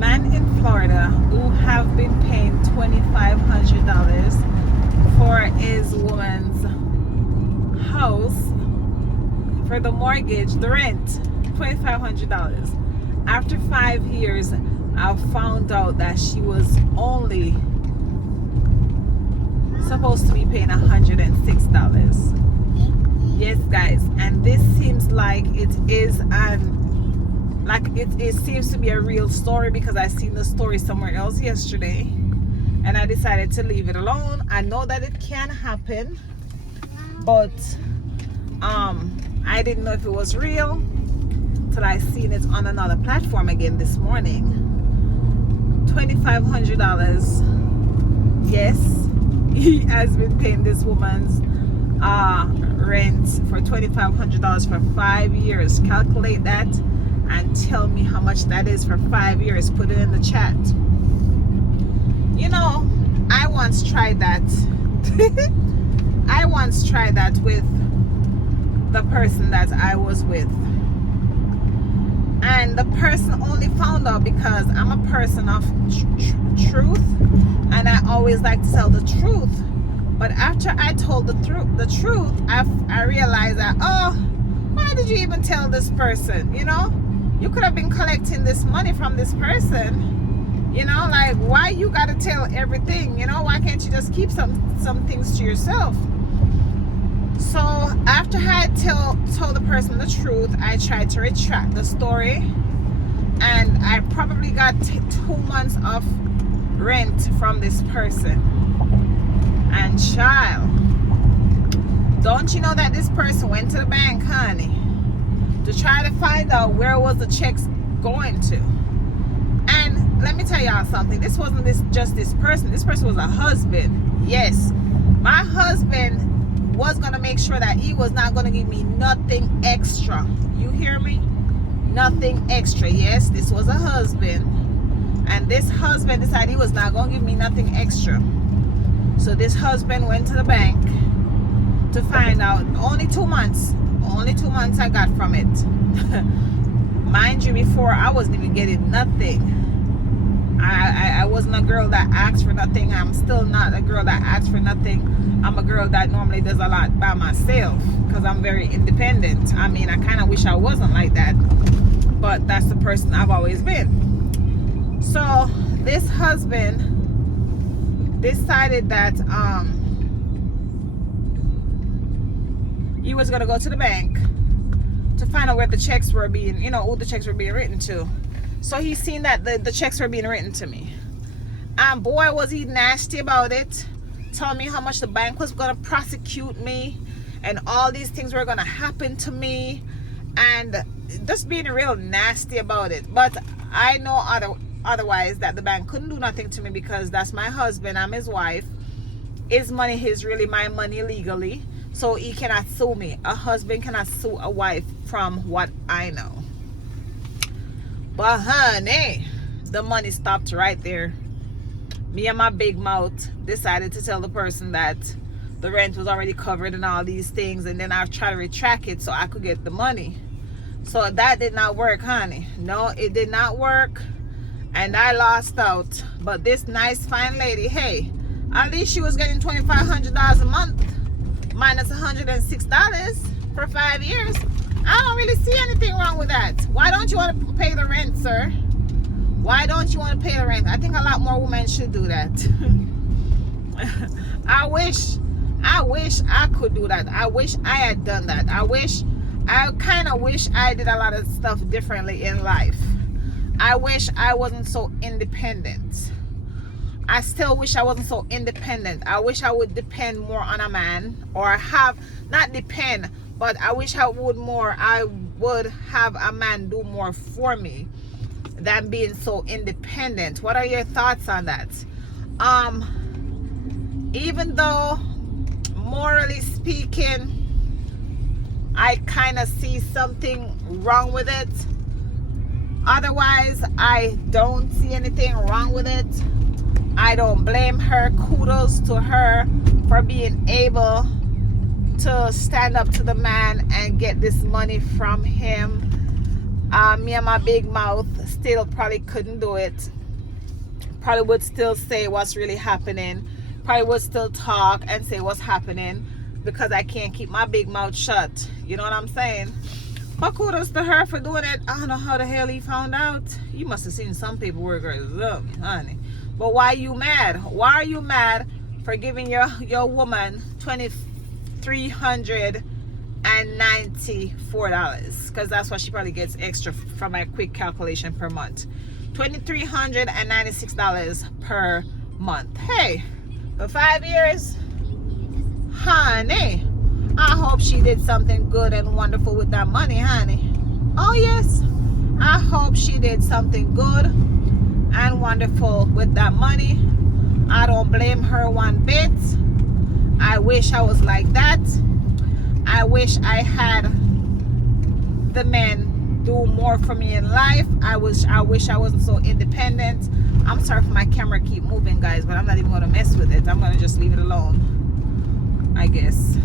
Man in Florida who have been paying $2,500 for his woman's house for the mortgage, the rent, $2,500. After 5 years, I found out that she was only supposed to be paying $106. Yes, guys, and this seems like it is it seems to be a real story, because I seen the story somewhere else yesterday and I decided to leave it alone. I know that it can happen, but I didn't know if it was real till I seen it on another platform again this morning. $2,500. Yes, he has been paying this woman's rent for $2,500 for 5 years. Calculate that and tell me how much that is for 5 years. Put it in the chat. You know, I once tried that. I once tried that with the person that I was with, and the person only found out because I'm a person of truth, and I always like to tell the truth. But after I told the truth, I realized that, oh, why did you even tell this person? You know, you could have been collecting this money from this person. You know, like, why you gotta tell everything? You know, why can't you just keep some things to yourself? So after I told the person the truth, I tried to retract the story, and I probably got 2 months of rent from this person. And child, don't you know that this person went to the bank, honey, to try to find out where was the checks going to? And let me tell y'all something. This wasn't just this person. This person was a husband. Yes, my husband was gonna make sure that he was not gonna give me nothing extra. You hear me? Nothing extra. Yes, this was a husband, and this husband decided he was not gonna give me nothing extra. So this husband went to the bank to find out. Only 2 months I got from it. Mind you, before I wasn't even getting nothing. I wasn't a girl that asked for nothing. I'm still not a girl that asks for nothing. I'm a girl that normally does a lot by myself because I'm very independent. I mean, I kind of wish I wasn't like that, but that's the person I've always been. So this husband decided that he was gonna go to the bank to find out where the checks were being, you know, who the checks were being written to. So he seen that the checks were being written to me, and boy was he nasty about it. Told me how much the bank was gonna prosecute me and all these things were gonna happen to me, and just being real nasty about it. But I know otherwise that the bank couldn't do nothing to me because that's my husband. I'm his wife. His money is really my money legally, so he cannot sue me. A husband cannot sue a wife, from what I know. But honey, the money stopped right there. Me and my big mouth decided to tell the person that the rent was already covered and all these things, and then I tried to retract it so I could get the money. So that did not work, honey. No, it did not work, and I lost out. But this nice fine lady, hey, at least she was getting $2,500 a month minus $106 for 5 years. I don't really see anything wrong with that. Why don't you want to pay the rent, sir? Why don't you want to pay the rent? I think a lot more women should do that. I wish I could do that. I wish I had done that. I kind of wish I did a lot of stuff differently in life. I wish I wasn't so independent. I still wish I wasn't so independent. I wish I would depend more on a man, or not depend, but I wish I would have a man do more for me than being so independent. What are your thoughts on that? Even though morally speaking I kind of see something wrong with it, otherwise I don't see anything wrong with it. I don't blame her. Kudos to her for being able to stand up to the man and get this money from him. Me and my big mouth still probably couldn't do it. Probably would still say what's really happening. Probably would still talk and say what's happening because I can't keep my big mouth shut. You know what I'm saying? But kudos to her for doing it. I don't know how the hell he found out. You must have seen some paperwork or something, honey. But why are you mad? Why are you mad for giving your woman $2,394? Because that's what she probably gets extra from my quick calculation per month. $2,396 per month. Hey, for 5 years, honey, I hope she did something good and wonderful with that money, honey. Oh yes, I hope she did something good and wonderful with that money. I don't blame her one bit. I wish I was like that. I wish I had the men do more for me in life. I wish I wasn't so independent. I'm sorry for my camera keep moving, guys, but I'm not even going to mess with it. I'm going to just leave it alone, I guess.